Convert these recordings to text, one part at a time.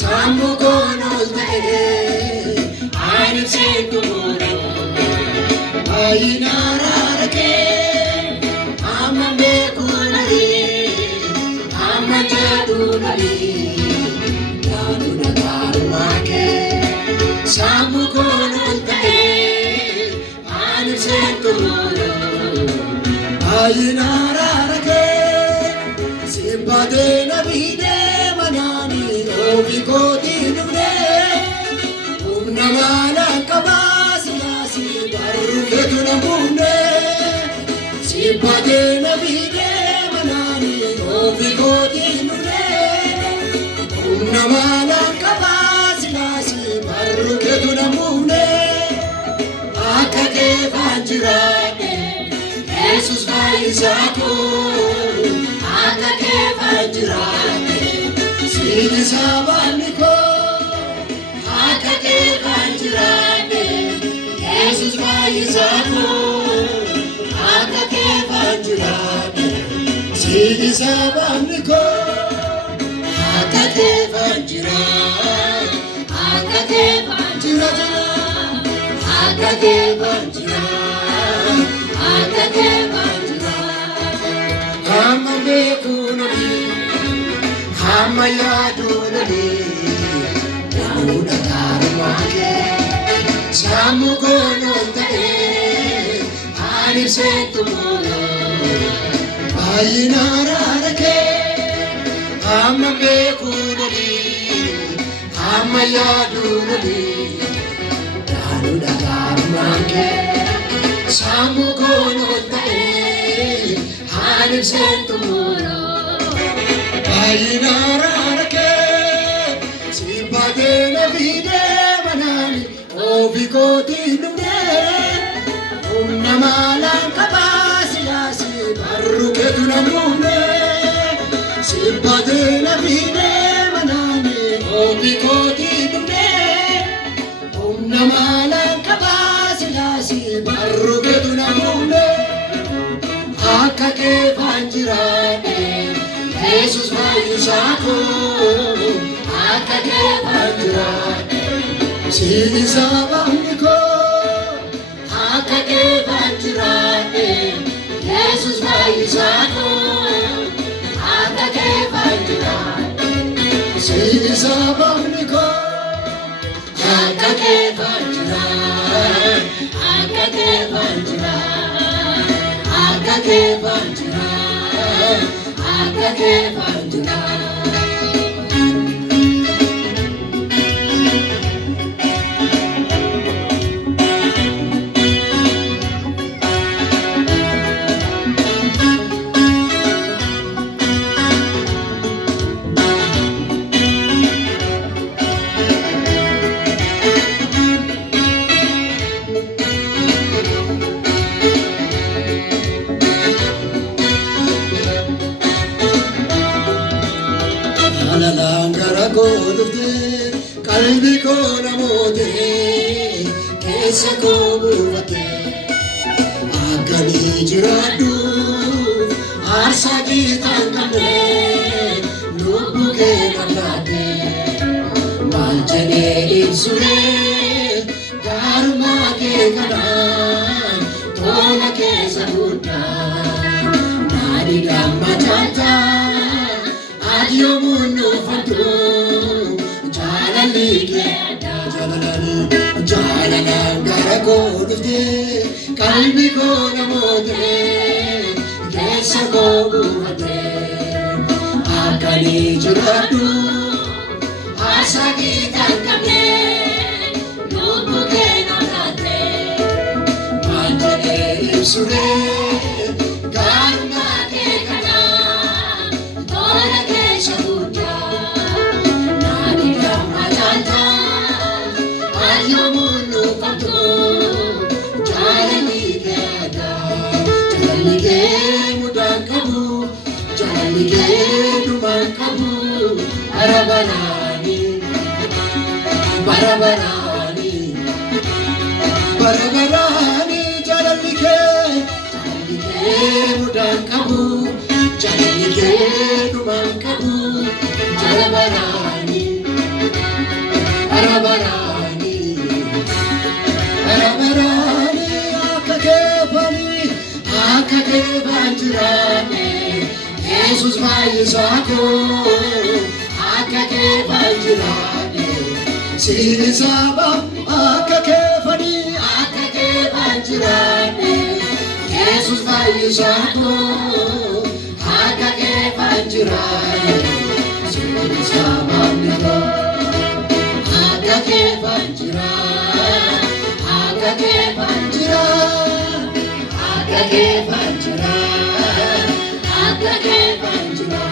sammu konolte ani sentumoro ayinararake amma bekunari amma jadunari yadu nagarumake sammu konolte ani sentumoro ayinararake simpade nabide manani obikoti nune umnamala kabasiyasi baruketu namune simpade nabide manani obikoti nune umnamala kabasiyasi baruketu namune akake vanjirane Jesus vaisako akake vanjirane sini sabaniko akake vanjirane Jesus vaisako akake vanjirane sini sabaniko akake vanjirane akake vanjirane akake vanjirane akake vanjirane amma bekunani amma yadunani yamuda karumake sammu konolte ani sentumoro ayinararake amma bekunani amma yadunani yamuda karumake sammu konolte ani sentumoro ayinararake simpade nabide manani obikoti nune umnamala kabasiyasi baruketu namune simpade nabide manani obikoti nune umnamala kabasiyasi baruketu namune akake vanjirane Jesus vaisako akake vanjirane sini sabaniko akake vanjirane Jesus vaisako akake vanjirane sini sabaniko akake vanjirane akake vanjirane akake vanjirane akake vanjirane qalbi ko namote keessa ko buufate akkanii jiraadhu aarsaa giitaan qabne lubbu kee qablaate maal jedhee ibsuree gaarummaa kee kana tola keessa guddaa naani damma jaalta ati yoomuu nuufattu jalalan gara koo dhufte qalbi koo namote keessa koo buufate akkanii jiraadhu aarsaa giitaan qabne lubbu kee qablaate maal jedhee ibsuree gaarummaa kee kana tola keessa guddaa naani damma jaalta yoomuu nuufattu jaalalli kee mudaan qabu jaalalli kee dhumaan qabu barabaraani barabaraani barabaraani jaalalli kee mudaan qabu jaalalli kee dhumaan qabu barabaraani Jesus Vaisako Akake Vanjirane Sinisaba Akake Vani Akake Vanjirane Jesus Vaisako Akake Vanjirane Sinisaba Akake Vanjirane Akake Vanjirane Akake Vanjirane Akake Vanjirane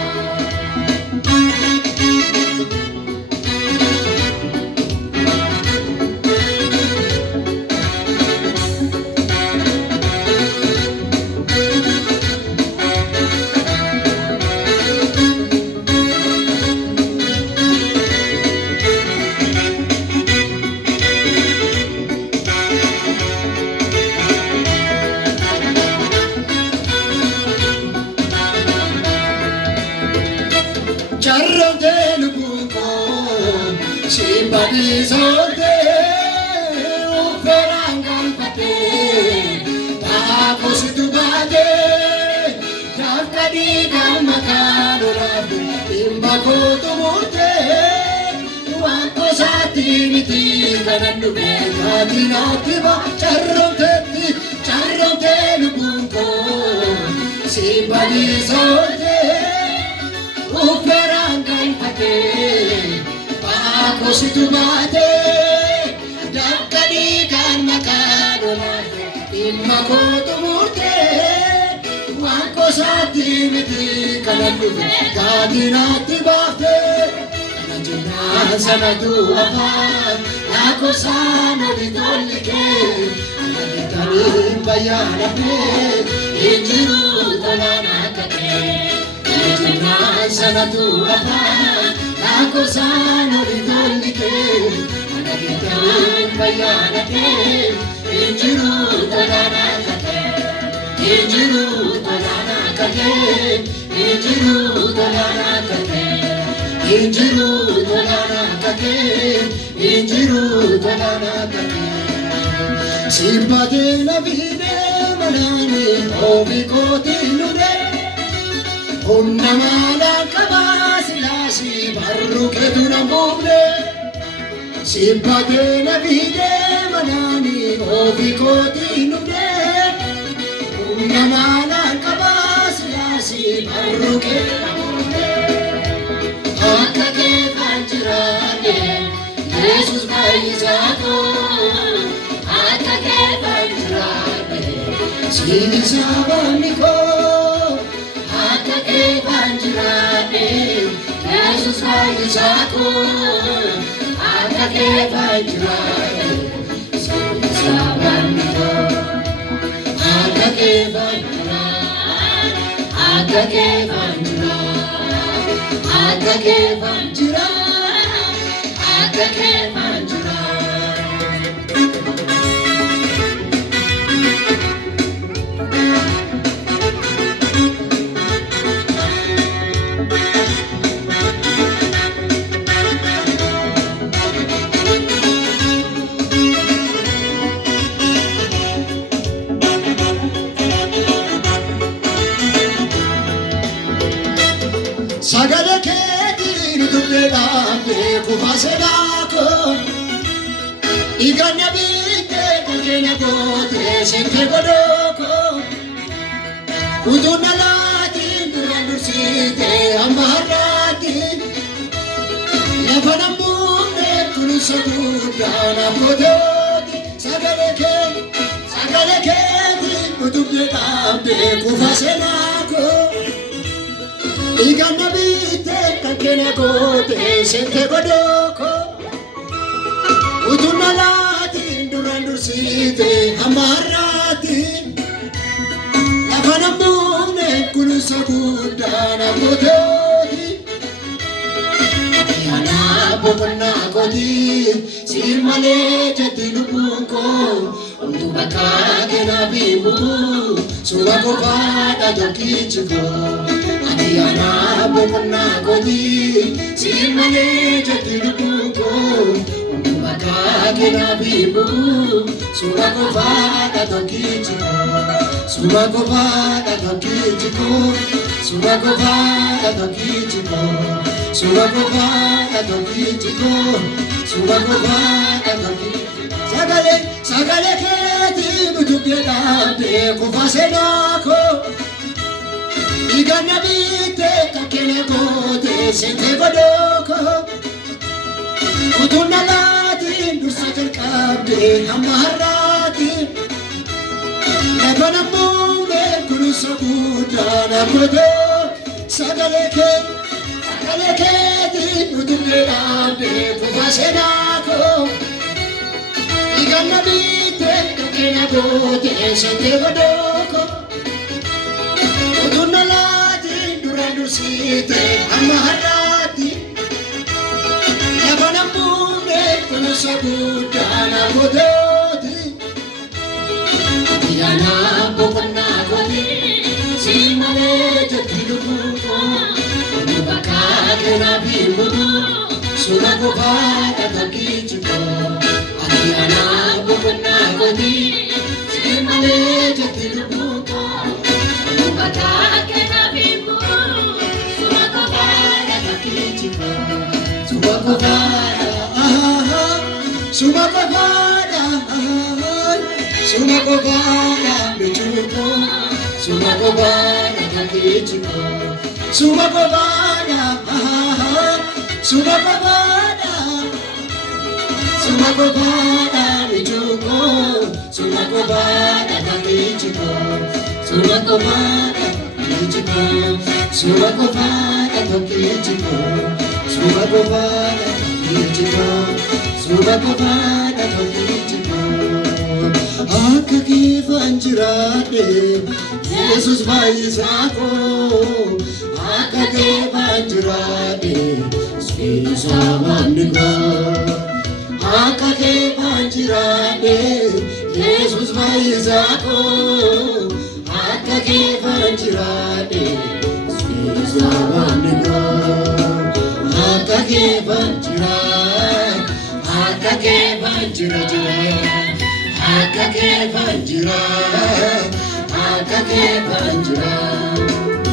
Charrote lubuko Simbadi sote Uperangan pate Tako situbate Kakadi kamakano rabu Imbako tumute Wako sati niti Kanandu beka dinatiba Charrote lubuko Simbadi sote Uperangan pate Pako situbate Dakadi kan makadonate Imako tumurte Wako sati miti kananduve Kadinati bate Kanajuna sanatu afan Ako sana ditolike Kanaditanim bayanapne Injiru talanakate Kanajuna sanatu afan Ako sana ditolike Kanaditanim bayanapne Injiru talanakate Injiru talanakate Injiru talanakate Injiru talanakate Injiru talanakate Simpate na vide manane Obikoti nude Unnamala kabasilasi Barruke tunambune Simpate na vide manane Obikoti nude Unnamala kabasilasi Barruke tunambune Akake Vanjirane Jesus Vaisako Akake Vanjirane Sinisabaniko Akake Vanjirane Jesus Vaisako Akake Vanjirane Sinisabaniko Akake Vanjirane Akake Vanjirane Akake Vanjirane Akake Sagale keti nutule dambe kufasedako Iganya bite kukene kote sente kodoko Udunalati nurandusite ambarati Lafanambune kulusodudana kodoti Sagale keti nutule dambe kufasedako Igana bite kakene kote sente kodoko Udunalati ndurandusite amarati Lafanambune kulusagudana kodoti Yana bokonna kodi simale jetilubuko Untu bakake na bimu Surako vada jokichiko Yana bokonna kodi simale jetilubuko Untu bakake na bimu Surako vada jokichiko Subakova Adokijiko, Subakova Adokijiko, Subakova Adokijiko. Sagale keti mutukedamde kufasenako. Igana bite kakene kote sente godoko. Utunalati nusatel kabde amaharati. Lebana munge kunusabuta na kodo. Sagale keti mutukedamde kufasenako. Igana bite kakene kote sente godoko. Udunalati duranusite amaharati. Yabana mune kunusabuta na kodoti. Yana bokana kodi simale jatilubuko. Nubaka kena bimudu sunakova Adokijiko. Yana bokana kodi simale jatilubuko. Sumakovada, Bichuko, Sumakovada, Adokijiko, Sumakovada, Sumakovada, Sumakovada, Bichuko, Sumakovada, Adokijiko, Sumakovada, Bichuko, Sumakovada, Adokijiko, Sumakovada, Bichuko, Sumakovada, Adokijiko. Akka keefan jiraadhe Yesus baay'isaako. Akka keefan jiraadhe Yesuusa waamniko. Akka keefan jiraadhe Yesus baay'isaako. Akka keefan jiraadhe Yesuusa waamniko. Akka keefan jiraadhe akka keefan jiraadhe. Akka keefan jiraadhe, akka keefan jiraadhe.